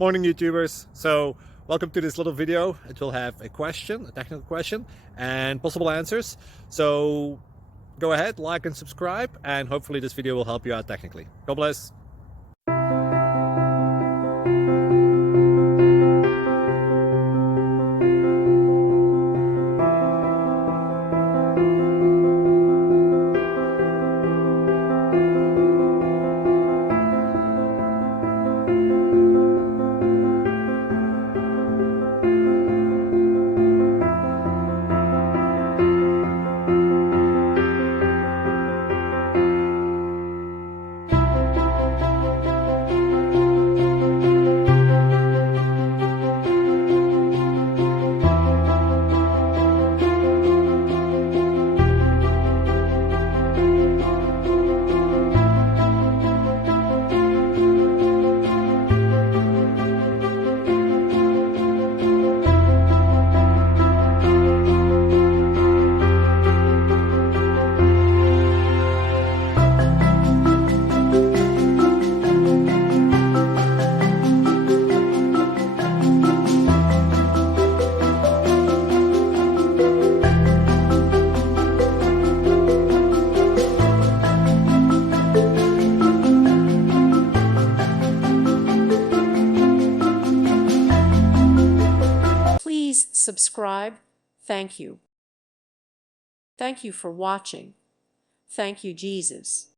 Morning YouTubers. So welcome to this little video. It will have a question, a technical question, and possible answers. So go ahead, like and subscribe, and hopefully this video will help you out technically. God bless. Please subscribe. Thank you. Thank you for watching. Thank you, Jesus.